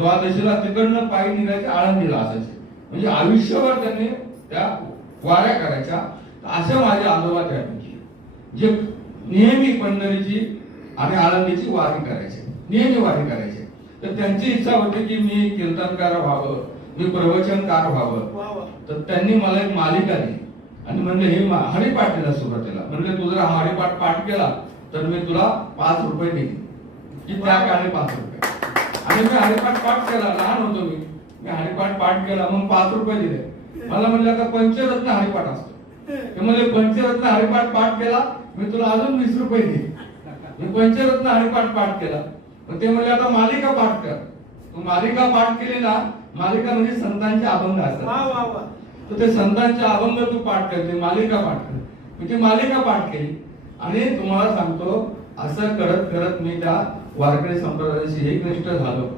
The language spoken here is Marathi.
द्वादशीला तिकडनं पायी निघायचे आळंदीला असायचे. म्हणजे आयुष्यभर त्यांनी त्या वाऱ्या करायच्या. अशा माझे आजोबा त्यापैकी जे नेहमी पंढरीची आणि आळंदीची वारी करायचे, नेहमी वारी करायचे. तर त्यांची इच्छा होती की मी कीर्तनकार व्हावं, मी प्रवचनकार व्हावं. तर त्यांनी मला एक मालिका दिली आणि म्हणले हे हरिपाठ दिला सुरुवातीला. म्हणले तू जर हा हरिपाठ पाठ केला तर मी तुला 5 रुपये देईन. की त्या काळी 5 रुपये. आणि मी हरिपाठ पाठ केला, लहान होतो मी हरिपाठ पाठ केला, मग 5 रुपये दिले. मला म्हणलं का पंचरत्न हरिपाठ असतो. ते म्हणले पंचरत्न हरिपाठ पाठ केला मी तुला अजून 20 रुपये देईन. मी पंचरत्न हरिपाठ पाठ केला. ते म्हणले आता मालिका पाठ कर. तू मालिका पाठ केली ना, मालिका म्हणजे संतांचे अभंग असतात. तर ते संतांचे अभंग तू पाठ कर, ते मालिका पाठ कर. मी ती मालिका पाठ केली आणि तुम्हाला सांगतो असं करत करत मी त्या वारकरी संप्रदायाशी एकनिष्ठ झालो.